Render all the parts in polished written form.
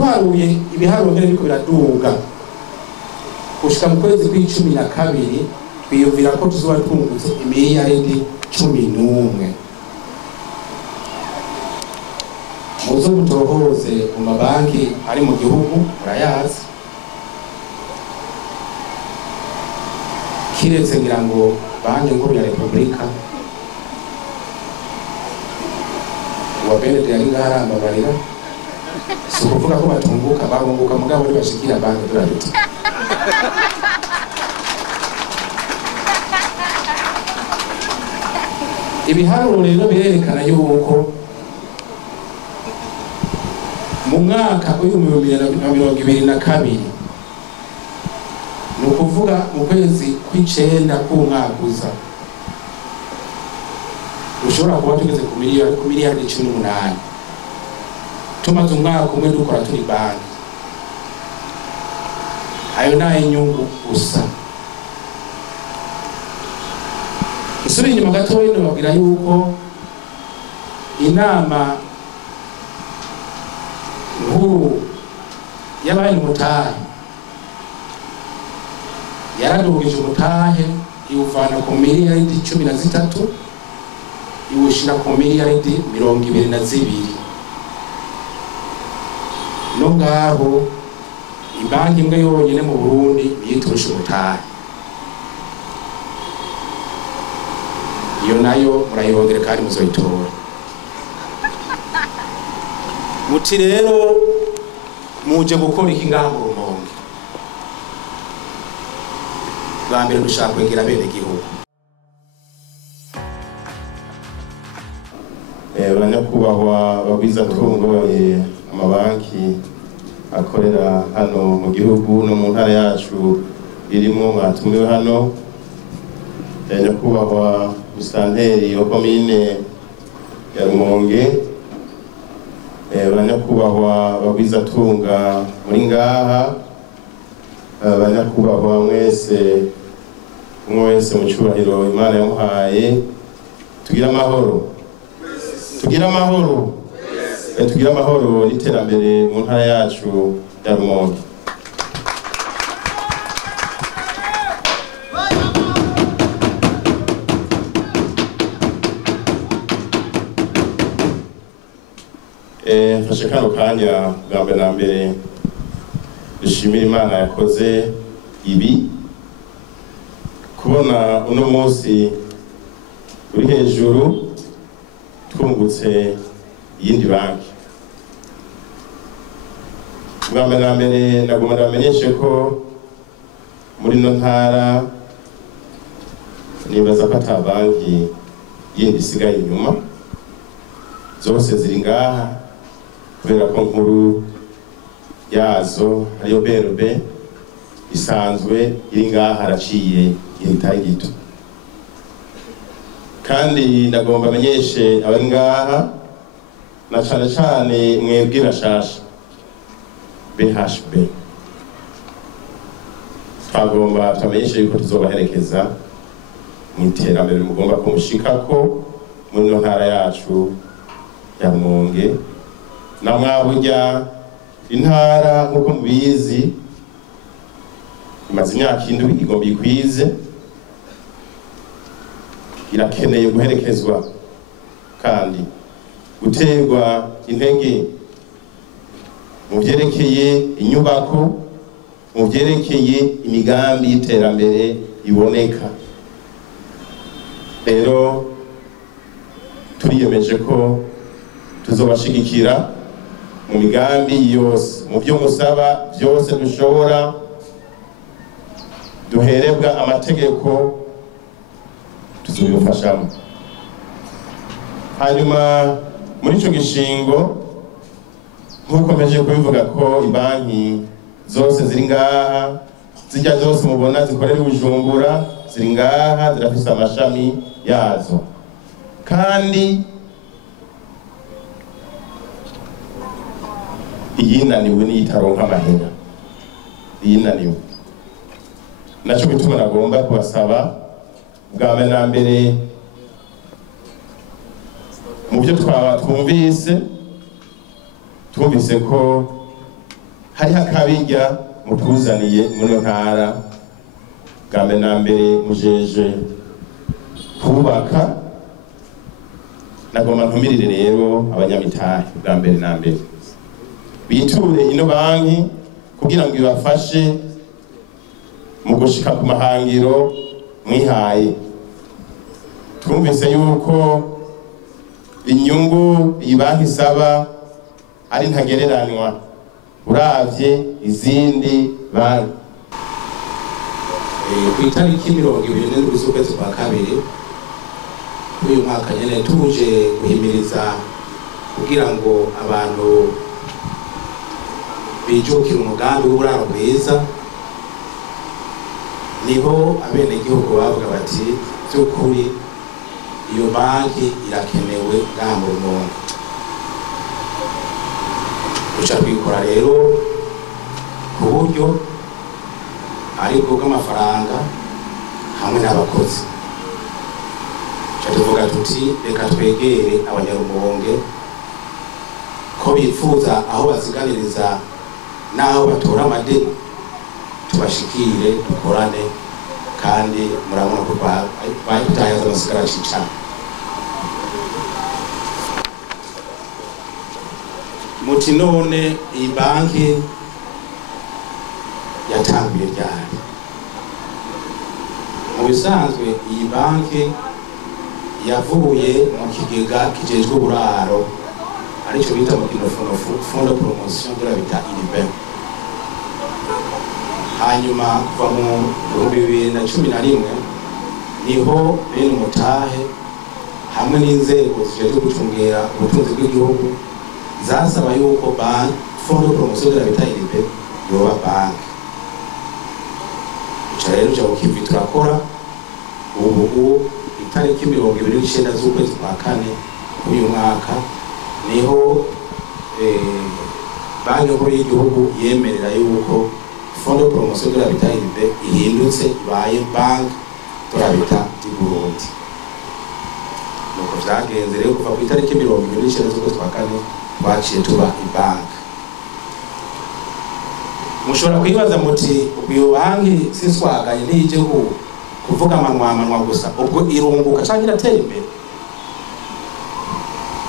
tuharuye ibiharuro mbere biriko biraduga gushika mu kwezi kwa12 twiyumvira ko tuzoba twungutse imiliyaridi 11. muzo butohoze mu mabanki ari mu gihugu murayazi, kiretse ngira ngo banki nkuru ya Repubulika wa Benede yari ngaharambabarira, si ukuvuga ko batunguka, bahunguka mugabo ntibashikira banki durarute. Ibiharuro rero birerekana yuko mu mwaka w'2022 ni ukuvuga mu kwezi kw'icenda k'umwaka uza ushobora kuba tugeze ku miliyaridi 18 tumaze umwaka umwe dukora turi banki. Ayo nayo inyungu gusa. Isubira inyuma gatoya ndababwira yuko inama nkuru yabaye umutahe yaradugije umutahe iwuvana ku miliyaridi 13 iwushira ku miliyaridi 22. No ngaho ibanki imwe yonyene mu Burundi yiturusha umutahe, iyo nayo murayirondera kandi muzoyitora. Muti rero muje gukora iki ngaha mu Rumonge? Bwa mbere dushaka kwegera bene gihugu. Abanyakubahwa bagwizatungo amabanki akorera hano mu gihugu no mu ntara yacu irimo mwatumiwe hano, nyakubahwa musitanteri wa komine ya Rumonge, abanyakubahwa bagwizatunga muri ngaha, abanyakubahwa mwese mu cyubahiro Imana yamuhaye, tugira amahoro, tugira amahoro, tugira amahoro n'iterambere mu ntara yacu ya Rumonge. Mfashe kano kanya bwa mbere na mbere dushimira Imana yakoze ibi, kubona uno munsi uri hejuru twungutse iyindi banki. Bwa mbere na mbere nagomba ndabamenyeshe ko muri no ntara nibaza ko ata banki yindi isigaye inyuma, zose ziri ngaha kubera ko nkuru yazo ariyo BRB isanzwe iri ngaha haraciye igihe gito. Kandi ndagomba amenyeshe abari ngaha na cyane cyane mwebwe bashasha BHB, twagomba tamenyeshe yuko tuzobaherekeza mu iterambere mugomba kumushikako muri ntara yacu ya Rumonge. Na mwaburya intara nkuko mubizi imaze imyaka 7 igomba ikwize, irakeneye guherekezwa kandi guterwa intege mu byerekeye inyubako, mu byerekeye imigambi y'iterambere iboneka. Rero turiyemeje ko tuzobashigikira mu migambi yose, mu byo musaba byose dushobora, duherebwa amategeko tuzobifashamo. Hanyuma muri ico gishingo nkuko meje kubivuga ko ibanki zose ziri ngaha, zijya zose mubona zikorera Bujumbura ziri ngaha, zirafise amashami yazo, kandi iyinaniwe n'itaronka amahera, iyinaniwe. Naco bituma nagomba kubasaba bwa mbere na mbere mu byo twumvise ko hari hakabijya mutuzaniye muri ntara gambe na mbere mujeje kubaka nagomba ntumirire rero abanyamitahe bwa mbere na mbere biture ino banki kugira ngo ibafashe mu gushika ku mahangiro mwihaye. Twumvise yuko inyungu iyi banki isaba ari ntagereranywa uravye izindi banki. Ku itariki 27 z'ukwezi kwa kabiri uyu mwaka nyene tuje guhimiriza kugira ngo abantu bijukire umugambi w'uburaro bwiza, niho abenegihugu bavuga bati by'ukuri iyo banki irakenewe ngaha mu Rumonge. Duca twikora rero ku buryo ariko bw'amafaranga hamwe n'abakozi. Tuvuga tuti reka twegere abanyarumonge ko bifuza aho baziganiriza n'aho batora amadeni, tubashikire dukorane, kandi murabona ko bahitayaza amasigara cyane. Muti none iyi banki yatanguye ryari? Mu bisanzwe iyi banki yavuye mu kigega kijejwe uburaro aricyo bita mu kinofunofu Fond de Promotion de l'Habitat Urbain. Hanyuma kuva mu 2011 niho bene umutahe hamwe n'inzego zijejwe gucungera ubutunzi bw'igihugu zasaba yuko Fond de Promotion de l'Habitat Urbain yoba banki. Ico rero cyo kivi turakora ubu itariki 29 z'ukwezi kwa kane uyu mwaka niho banki nkuru y'igihugu yemerera yuko Fond de Promotion de l'Habitat Urbain ihindutse ibaye banki de l'Habitat du Burundi. Nuko vyagenze rero kuva ku itariki 29 z'ukwezi kwa kane twaciye tuba ibanki. Mushobora kwibaza muti uyu banki siswagaye nije kuvuga amanwa gusa, ubwo irunguka cyangwa iratera imbere?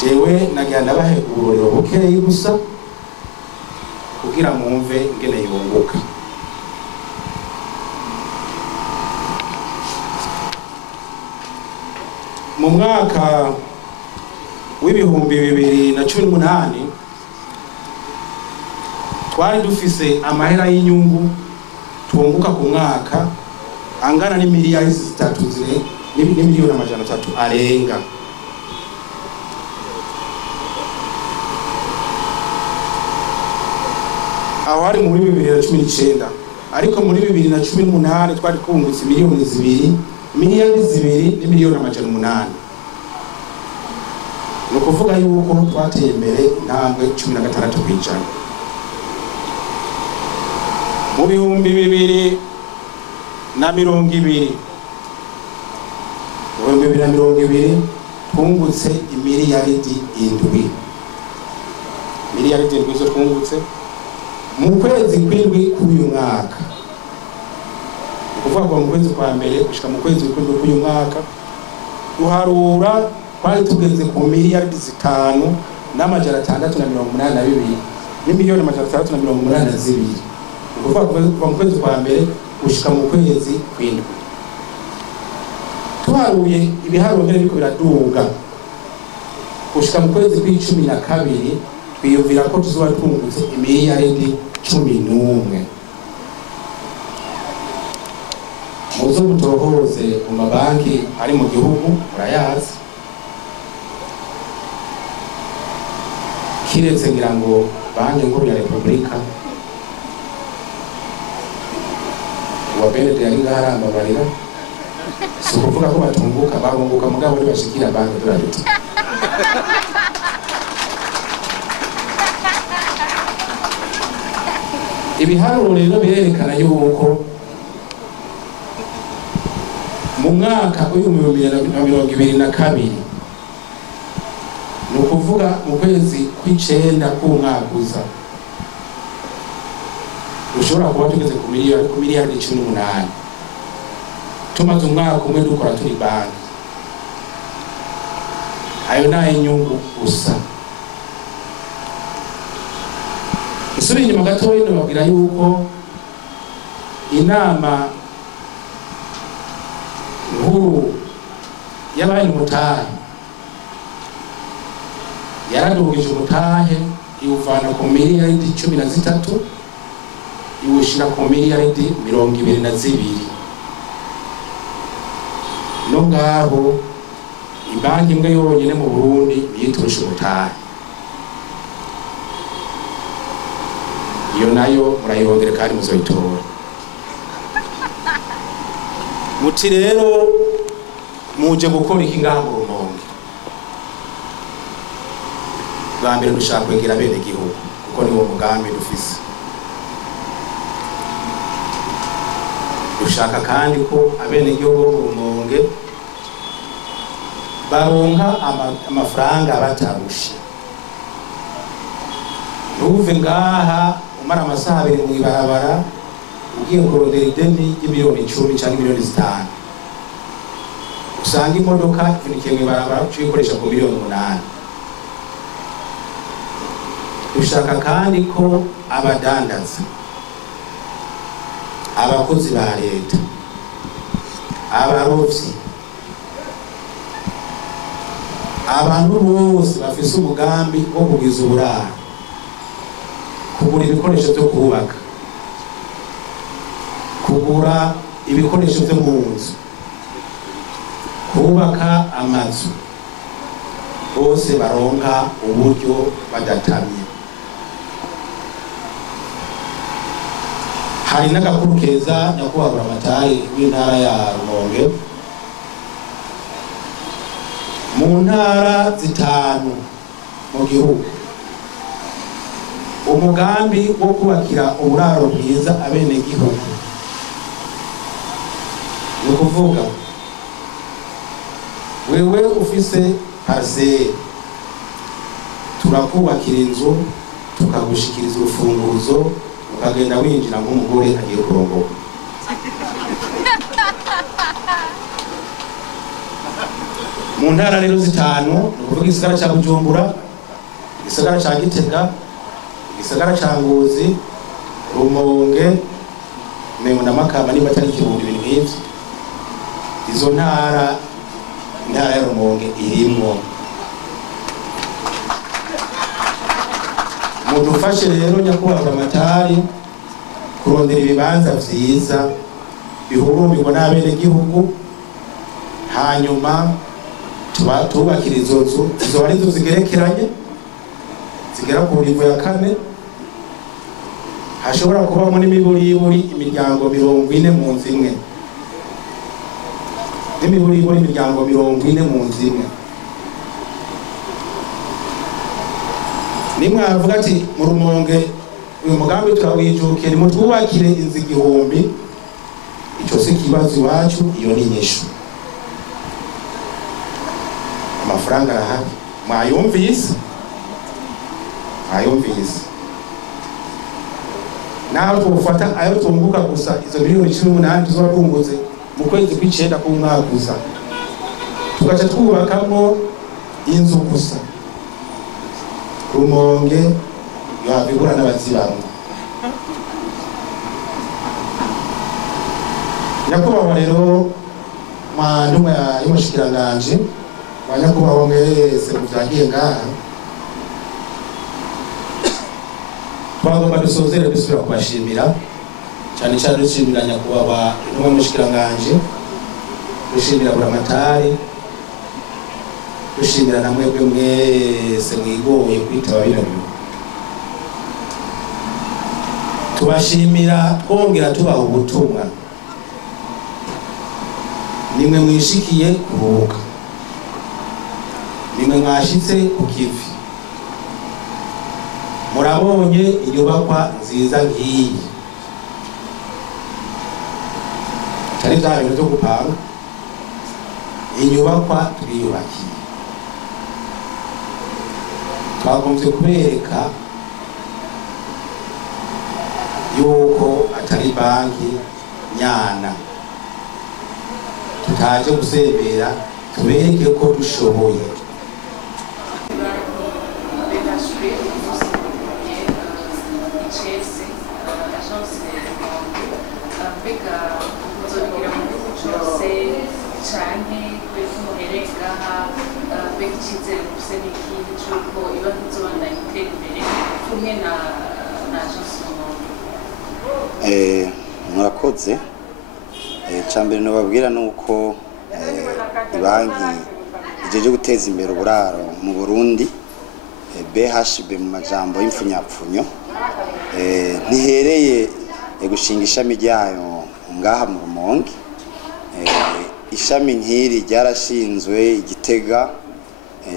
Jewe nagenda bahe uburiro bukeyi gusa kugira mwumve ingene yunguka. Mu mwaka w'ibihumbi 2018 twari dufise amahera y'inyungu tunguka ku mwaka angana n'imiliyari 3 n'imiliyoni 300 arenga. Aho hari muri 2019, ariko muri 2018 twari kungutse miliyoni 2 n'imiliyoni 800. No kuvuga yuko twateye imbere intambwe 16%. Mu bihumbi 2020 twungutse imiliyaridi 7. Miliyaridi 7 zo twungutse mu kwezi kw'indwi k'uyu mwaka. Kuvuga mu kwezi kwa mbere gushika mu kwezi kw'indwi k'uyu mwaka duharura twari tugeze ku miliyaridi 5 n'amajana 682 n'imiliyoni 682. Kuvuga kuva mu kwezi kwa mbere gushika mu kwezi kw'indwi tuharuye ibiharuro biriko biraduga gushika mu kwezi kw'icumi-na-kabiri twiyumvira ko tuzoba twungutse imiliyaridi 11. Muzo mutohoze mu mabanki ari mu gihugu murayazi, kiretse ngira ngo banki nkuru ya Repubulika wa BND yari ngaharambabarira, si ukuvuga ko batunguka, barunguka mugabo ntibashikira banki de l'Habitat. Ibiharuro rero birerekana yuko mu mwaka w'ibihumbi 2022 ni ukuvuga mu kwezi kw'icenda k'umwaka uza ushobora kuba tugeze ku miliyari 18 tumaze umwaka umwe dukora turi banki. Ayo nayo inyungu gusa. Nsubira inyuma gatoya ndababwira yuko inama nkuru y'abari mutahe yaradugije umutahe iwuvana ku miliyari 13 iwushira ku miliyari 22. No ngaho ibanki imwe yonyine mu Burundi yiturusha umutahe. Iyo nayo murayirondere kandi muzoyitora. Muti rero muje gukora iki ngaha mu Rumonge? Bwa mbere dushaka kwegera bene gihugu kuko niwo mugambi dufise. Dushaka kandi ko abene gihugu mu Rumonge baronka amafaranga batarushe. Ntuve ngaha umara amasaha 2 mu ibarabara ugiye kurondera ideni y'imiliyoni 10 cyangwa miliyoni 5. Usanga imodoka ivunikiye mu ibarabara uyikoresha ku miliyoni 8. Dushaka kandi ko abadandaza, abakozi ba leta, abarovyi, abantu bose bafise umugambi wo kugiza uburaro, kugura ibikoresho byo kubaka, kugura ibikoresho byo mu nzu, kubaka amazu, bose baronka uburyo badatamye. Hari n'agakuru keza nyakubahwa Buramatari w'intara ya Rumonge. Mu ntara 5 mu gihugu umugambi wo kubakira uburaro bwiza abene gihugu, ni ukuvuga wewe ufise parcelle turakubakira inzu tukagushikiriza urufunguzo ukagenda winjira nk'umugore agiye kurongoka. Mu ntara rero 5 ni ukuvuga igisagara cya Bujumbura, igisagara cya Gitega, igisagara cya Ngozi, Rumonge, Mengo na Makamba niba atari Kirundo, ibintu nk'ivyo. Izo ntara ya Rumonge irimo. Mudufashe rero nyakubahwa Buramatari kurondera ibibanza vyiza bihurumbirwa n'abene gihugu, hanyuma tubakira izo nzu. Izo ari inzu zigerekeranye zigera ku nivo ya 4, hashobora kubamo n'imiburiburi imiryango 40 mu nzu imwe, n'imiburiburi imiryango 40 mu nzu imwe. Nimwavuga ati mu Rumonge uyu mugambi turawijukiye nimutwubakire inzu 1000, ico si kibazo iwacu, iyo ni nyishu. Amafaranga arahari, mwayumvise naho tufata ayo tunguka gusa izo miliyoni 18 tuzorunguze mu kwezi kw'icenda ku mwaka gusa, tugaca twubakamo inzu gusa. Rumonge yabigura n'abazibamo. Nyakubahwa rero mwantumwe y'umushikiranganje banyakubahwa mwese muvyagiye ngaha, twagomba dusozere dusubira kubashimira cyane cyane dushimira nyakubahwa y'umushikiranganje, dushimira Buramatari, dushimira na mwebwe mwese mwigoye kwitaba bino bintu. Tubashimira twongera tubaha ubutumwa, nimwe mwishikiye kuruhuka, nimwe mwashitse ku kivi, murabonye inyubakwa nziza nk'iyi, atari bya bintu byo gupanga. Inyubakwa turiyubakiye, twagombye kubereka yuko atari banki nyana, tutaje gusembera, tubereke ko dushoboye. Murakoze. Cyambere nababwira nuko banki ijeje guteza imbere uburaro mu Burundi, BHB mu majambo y'imfunyapfunyo, ntihereye gushinga ishami ryayo ngaha mu Rumonge. Ishami nk'iri ryarashinzwe Igitega,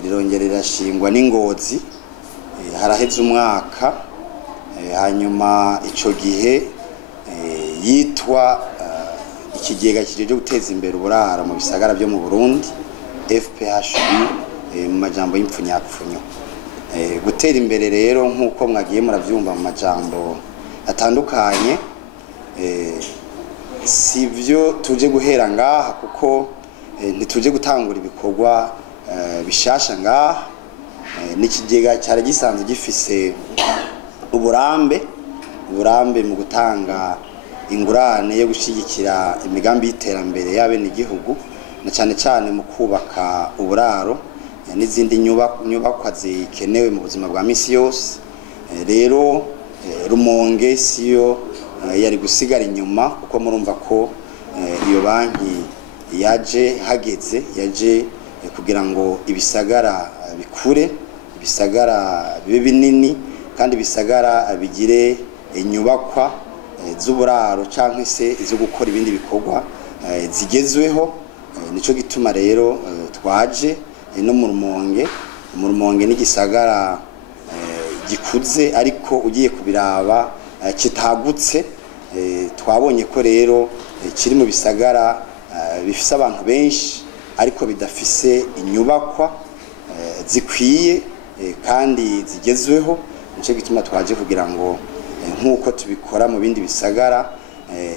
rirongera rirashingwa n'Ingozi, haraheze umwaka. Hanyuma ico gihe yitwa ikigega kijeje guteza imbere uburaro mu bisagara byo mu Burundi, FPHU mu majambo y'imfunyapfunyo. Gutera imbere rero nk'uko mwagiye muravyumva mu majambo atandukanye, sivyo tuje guhera ngaha, kuko ntituje gutangura ibikorwa bishasha ngaha. N'ikigega cyari gisanzwe gifise uburambe mu gutanga ingurane yo gushigikira imigambi y'iterambere y'abene igihugu, na cyane cyane mu kubaka uburaro n'izindi nyubakwa zikenewe mu buzima bwa misi yose. Rero Rumonge siyo yari gusigara inyuma, kuko murumva ko iyo banki yaje kugira ngo ibisagara bikure, ibisagara bibe binini, kandi ibisagara bigire inyubakwa z'uburaro cyangwa se izo gukora ibindi bikorwa zigezweho. Nico gituma rero twaje no mu Rumonge. Mu Rumonge n'igisagara gikuze, ariko ugiye kubiraba kitagutse. Twabonye ko rero kiri mu bisagara bifise abantu benshi, ariko bidafise inyubakwa zikwiye kandi zigezweho. Nico gituma twaje kugira ngo nk'uko tubikora mu bindi bisagara,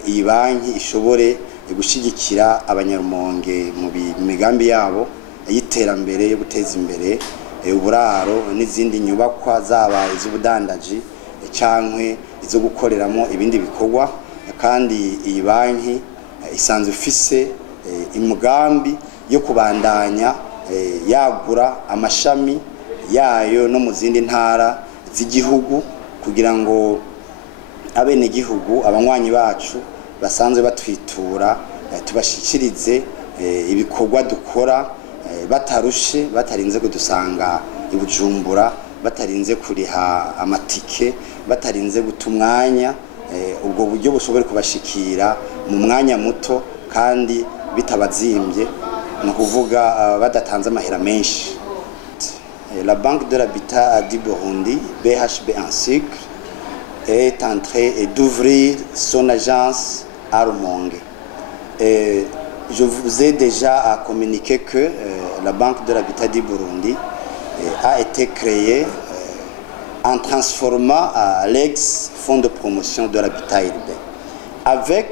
iyi banki ishobore gushigikira abanyarumonge mu migambi yabo y'iterambere yo guteza imbere uburaro n'izindi nyubakwa, zaba iz'ubudandaji cyangwa izo gukoreramo ibindi bikorwa. Kandi iyi banki isanzwe ifise imigambi yo kubandanya yagura amashami yayo no mu zindi ntara z'igihugu, kugira ngo abene igihugu, abanywanyi bacu basanzwe batwitura, tubashikirize ibikorwa dukora batarushe, batarinze kudusanga i Bujumbura, batarinze kuriha amatike, batarinze guta umwanya. Ubwo buryo bushobora kubashikira mu mwanya muto kandi bitabazimbye, no kuvuga badatanze amahera menshi. La Banque de l'Habitat du Burundi, BHB en cycle, est en train d'ouvrir son agence à Rumonge. Je vous ai déjà communiqué que la Banque de l'Habitat du Burundi a été créée en transformant l'ex-fonds de promotion de l'habitat urbain. Avec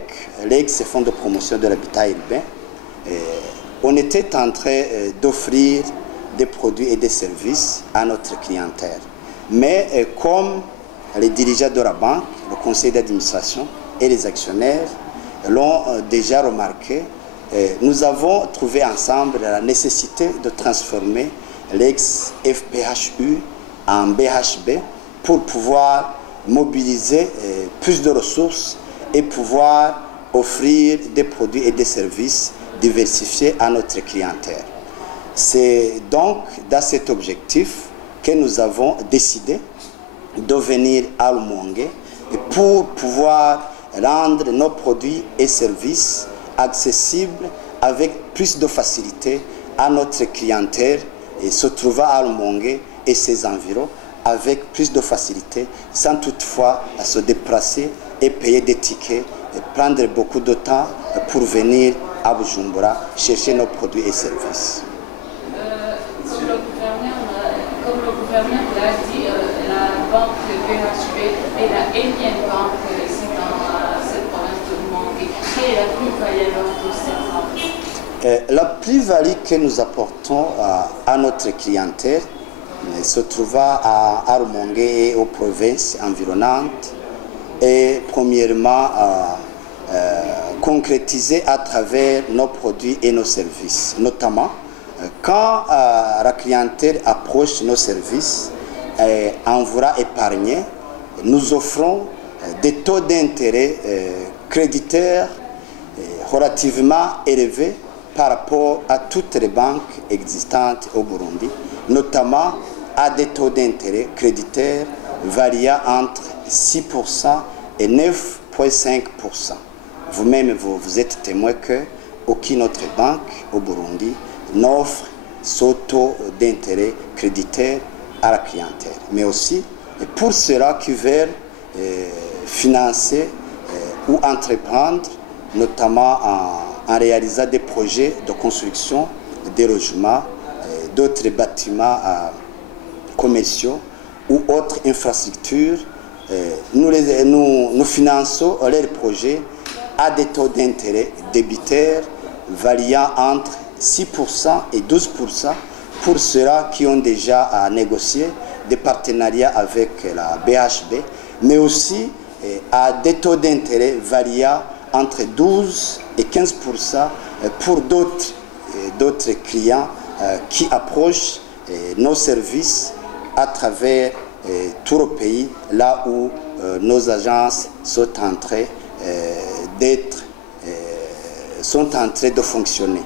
l'ex-fonds de promotion de l'habitat urbain, on était en train d'offrir des produits et des services à notre clientèle. Mais comme les dirigeants de la banque, le conseil d'administration et les actionnaires l'ont déjà remarqué, nous avons trouvé ensemble la nécessité de transformer l'ex-FPHU en BHB pour pouvoir mobiliser plus de ressources et pouvoir offrir des produits et des services diversifiés à notre clientèle. C'est donc dans cet objectif que nous avons décidé de venir à Rumonge pour pouvoir rendre nos produits et services accessibles avec plus de facilité à notre clientèle et se trouvant à Rumonge et ses environs avec plus de facilité, sans toutefois se déplacer et payer des tickets et prendre beaucoup de temps pour venir à Bujumbura chercher nos produits et services. Comme le gouverneur l'a dit, la banque BHB est la énième banque plus-value alors de cette offre? La plus-value que nous apportons à notre clientèle se trouve à Rumonge et aux provinces environnantes et premièrement concrétisée à travers nos produits et nos services. Notamment, quand la clientèle approche nos services, on voudra épargner, nous offrons des taux d'intérêt créditaires relativement élevés par rapport à toutes les banques existantes au Burundi, notamment à des taux d'intérêt créditaires variant entre 6% et 9,5%. Vous-même, vous êtes témoin qu'aucune autre banque au Burundi n'offre ce taux d'intérêt créditaire à la clientèle. Mais aussi, pour ceux-là qui veulent financer ou entreprendre, notamment en réalisant des projets de construction des logements, d'autres bâtiments commerciaux ou autres infrastructures, nous finançons leurs projets à des taux d'intérêt débitaires variant entre 6% et 12% pour ceux-là qui ont déjà négocié des partenariats avec la BHB, mais aussi à des taux d'intérêt variant entre 12 et 15% pour d'autres clients qui approchent nos services à travers tout le pays, là où nos agences sont en train de fonctionner.